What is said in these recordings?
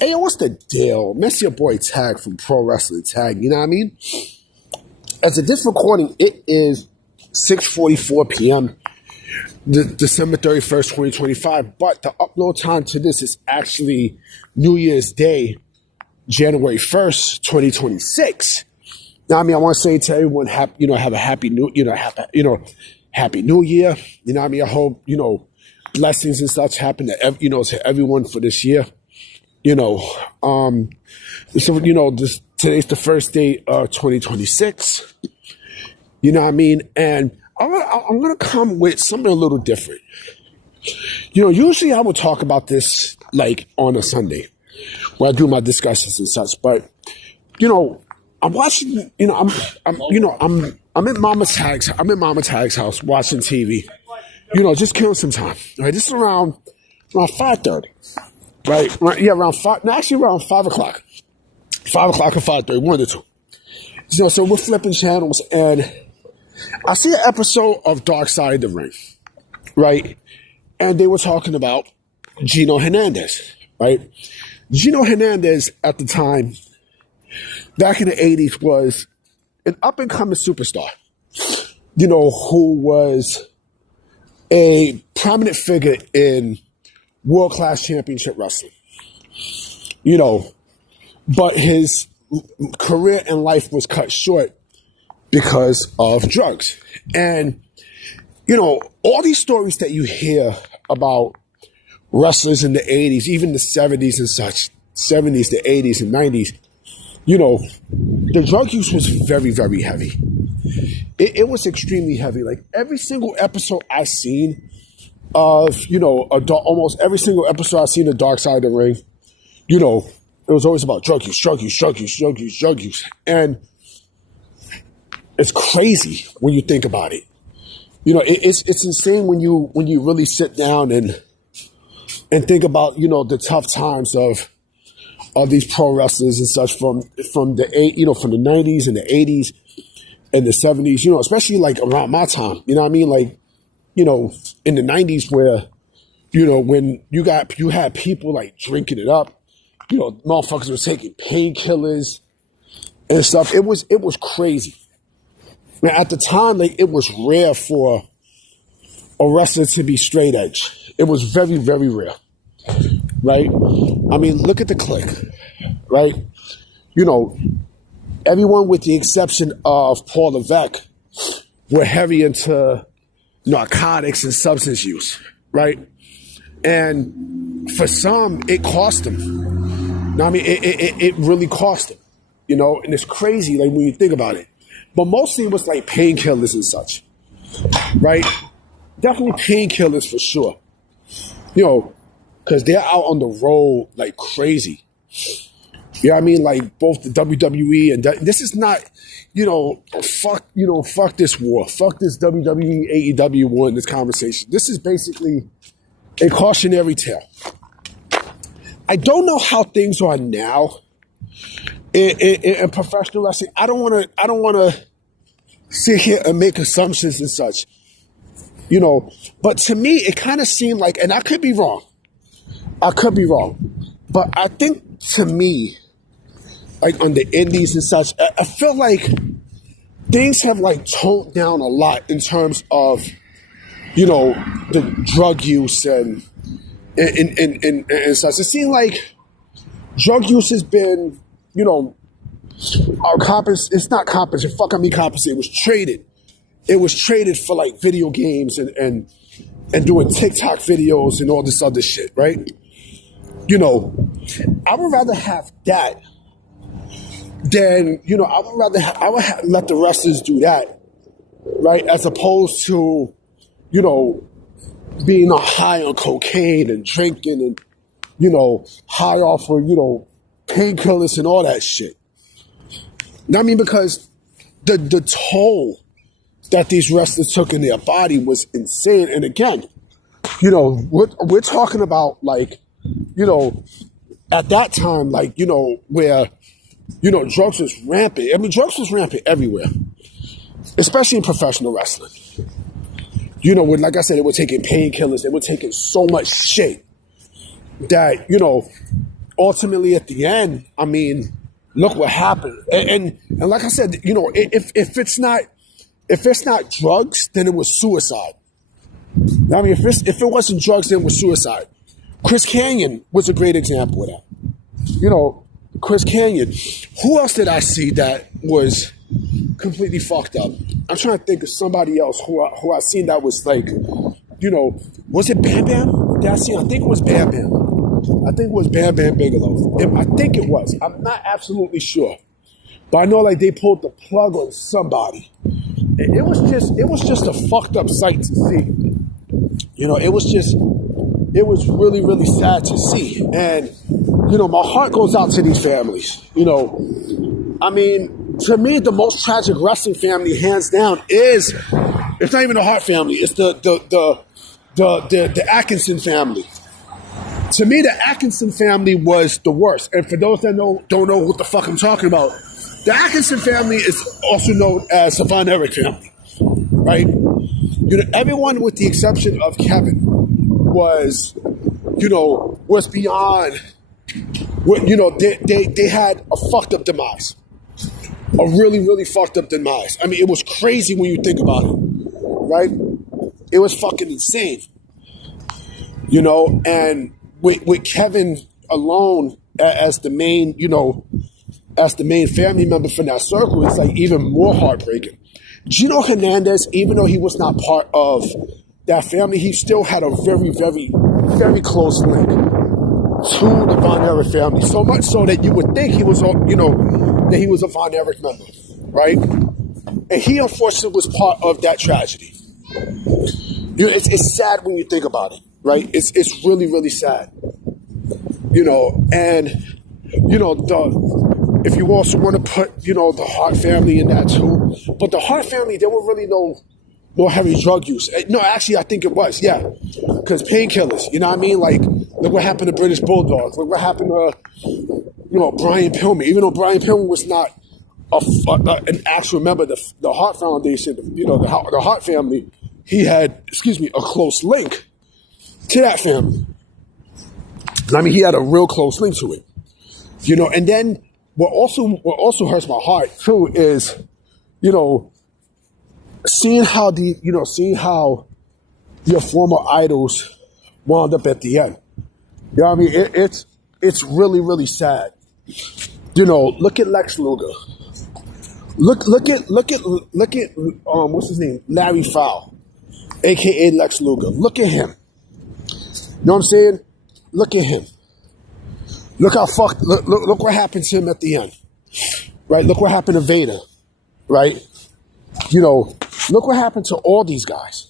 Hey, what's the deal? Miss your boy Tag from Pro Wrestling Tag. You know what I mean? As of this recording, it is 6:44 p.m. December 31st, 2025. But the upload time to this is actually New Year's Day, January 1st, 2026. Now, I mean, I want to say to everyone, have a happy new New Year. You know what I mean? I hope, blessings and such happen to everyone for this year. Today's the first day of 2026. You know what I mean? And I'm going to come with something a little different. Usually I would talk about this like on a Sunday where I do my discussions and such. But, I'm watching, I'm in Mama Tag's house watching TV, just killing some time. Right? This is around 5:30. Right? Yeah, around 5, no, actually around 5 o'clock. 5 o'clock or 5:30, one of the two. So we're flipping channels, and I see an episode of Dark Side of the Ring, right? And they were talking about Gino Hernandez, right? Gino Hernandez at the time, back in the 80s, was an up-and-coming superstar, who was a prominent figure in world-class championship wrestling. But his career in life was cut short because of drugs. And, all these stories that you hear about wrestlers in the 80s, even the 70s and such, 70s, the 80s and 90s, the drug use was very, very heavy. It was extremely heavy. Like every single episode I've seen of, almost every single episode I've seen of Dark Side of the Ring, it was always about drug use. And it's crazy when you think about it. It's insane when you really sit down and think about, the tough times of these pro wrestlers and such from the 90s and the 80s and the 70s, especially like around my time, you know what I mean? Like, in the 90s where, when you had people like drinking it up, motherfuckers were taking painkillers and stuff. It was crazy. Man, at the time, like it was rare for a wrestler to be straight edge. It was very, very rare. Right? I mean, look at the Click, right? Everyone with the exception of Paul Levesque were heavy into narcotics and substance use, right? And for some, it cost them. I mean, it really cost them, and it's crazy, like when you think about it. But mostly it was like painkillers and such, right? Definitely painkillers for sure, because they're out on the road like crazy. You know what I mean? Like both the WWE and this is not, fuck this war. Fuck this WWE, AEW war in this conversation. This is basically a cautionary tale. I don't know how things are now in professional wrestling. I don't want to sit here and make assumptions and such, But to me, it kind of seemed like, and I could be wrong. But I think to me, like on the indies and such, I feel like things have like toned down a lot in terms of, the drug use and such. It seemed like drug use has been, it's not compensated. Fuck, I mean compensated. It was traded. It was traded for like video games and doing TikTok videos and all this other shit, right? I would rather have that than, I would let the wrestlers do that, right? As opposed to, being high on cocaine and drinking and, high off of, painkillers and all that shit. I mean, because the toll that these wrestlers took in their body was insane. And again, we're talking about like, at that time, like, where, drugs was rampant. I mean, drugs was rampant everywhere, especially in professional wrestling. Like I said, they were taking painkillers. They were taking so much shit. that, ultimately at the end, I mean, look what happened. And like I said, if it's not drugs, then it was suicide. I mean, if it wasn't drugs, then it was suicide. Chris Canyon was a great example of that. Chris Canyon. Who else did I see that was completely fucked up? I'm trying to think of somebody else who I seen that was like, was it Bam Bam? Did I see? I think it was Bam Bam. I think it was Bam Bam Bigelow. I think it was. I'm not absolutely sure, but I know like they pulled the plug on somebody. It was just a fucked up sight to see. It was really, really sad to see. And, my heart goes out to these families. I mean, to me, the most tragic wrestling family, hands down, it's not even the Hart family. It's the Atkinson family. To me, the Atkinson family was the worst. And for those that don't know what the fuck I'm talking about, the Atkinson family is also known as the Von Erich family, right? Everyone with the exception of Kevin was beyond, they had a fucked up demise. A really, really fucked up demise. I mean, it was crazy when you think about it, right? It was fucking insane. And with Kevin alone as the main, as the main family member from that circle, it's like even more heartbreaking. Gino Hernandez, even though he was not part of that family, he still had a very, very, very close link to the Von Erich family. So much so that you would think he was, that he was a Von Erich member, right? And he unfortunately was part of that tragedy. It's sad when you think about it, right? It's really, really sad. If you also want to put, the Hart family in that too. But the Hart family, there were really no heavy drug use. No, actually, I think it was, yeah. Because painkillers, you know what I mean? Like, look what happened to British Bulldogs. Look what happened to, Brian Pillman. Even though Brian Pillman was not an actual member of the Hart Foundation, the Hart family, he had, a close link to that family. I mean, he had a real close link to it. And then what also hurts my heart too is, seeing how your former idols wound up at the end. You know what I mean? It's really, really sad. Look at Lex Luger. Look at what's his name? Larry Fowle, aka Lex Luger. Look at him. You know what I'm saying? Look at him. Look how fucked. Look what happened to him at the end, right? Look what happened to Vader, right? Look what happened to all these guys,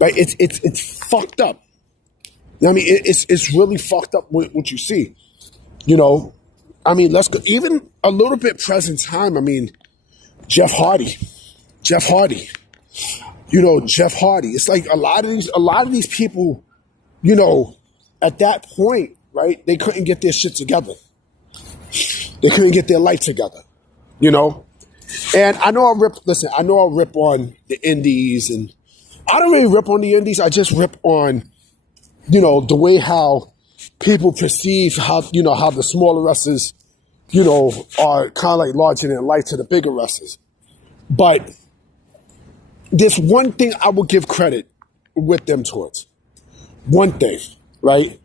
right? It's fucked up. I mean, it's really fucked up what you see. I mean, let's go even a little bit present time. I mean, Jeff Hardy. Jeff Hardy. It's like a lot of these people, at that point, right? They couldn't get their shit together. They couldn't get their life together, And I know I'll rip on the indies, and I don't really rip on the indies. I just rip on, the way how people perceive how the smaller wrestlers, are kind of like larger than life to the bigger wrestlers. But there's one thing I will give credit with them towards. One thing, right?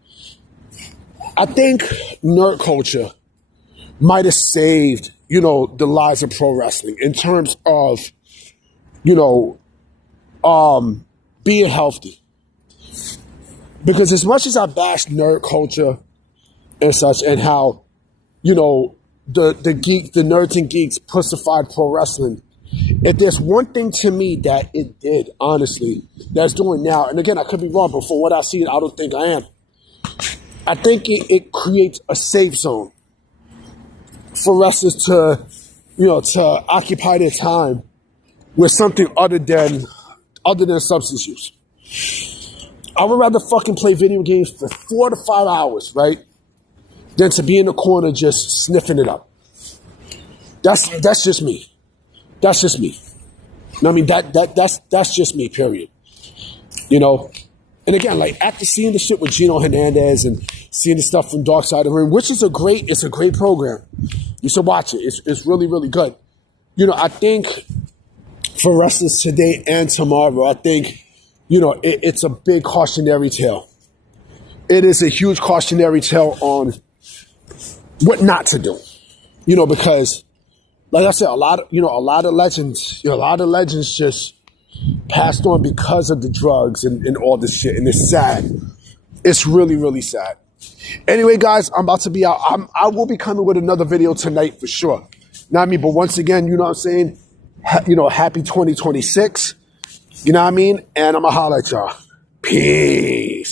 I think nerd culture might have saved, the lives of pro wrestling in terms of, being healthy. Because as much as I bash nerd culture and such, and how, the nerds and geeks pussified pro wrestling, if there's one thing to me that it did, honestly, that's doing now, and again, I could be wrong, but for what I see, I don't think I am. I think it creates a safe zone for wrestlers to occupy their time with something other than substance use. I would rather fucking play video games for 4 to 5 hours, right, than to be in the corner just sniffing it up. That's just me. That's just me. I mean, that's just me, period. And again, like after seeing the shit with Gino Hernandez and seeing the stuff from Dark Side of the Ring, which is it's a great program. You should watch it. It's really, really good. I think for wrestlers today and tomorrow, I think, it's a big cautionary tale. It is a huge cautionary tale on what not to do. Because like I said, a lot of legends just passed on because of the drugs and all this shit. And it's sad. It's really, really sad. Anyway, guys, I'm about to be out. I will be coming with another video tonight for sure. Know what I mean? But once again, you know what I'm saying? Happy 2026. You know what I mean? And I'm going to holler at y'all. Peace.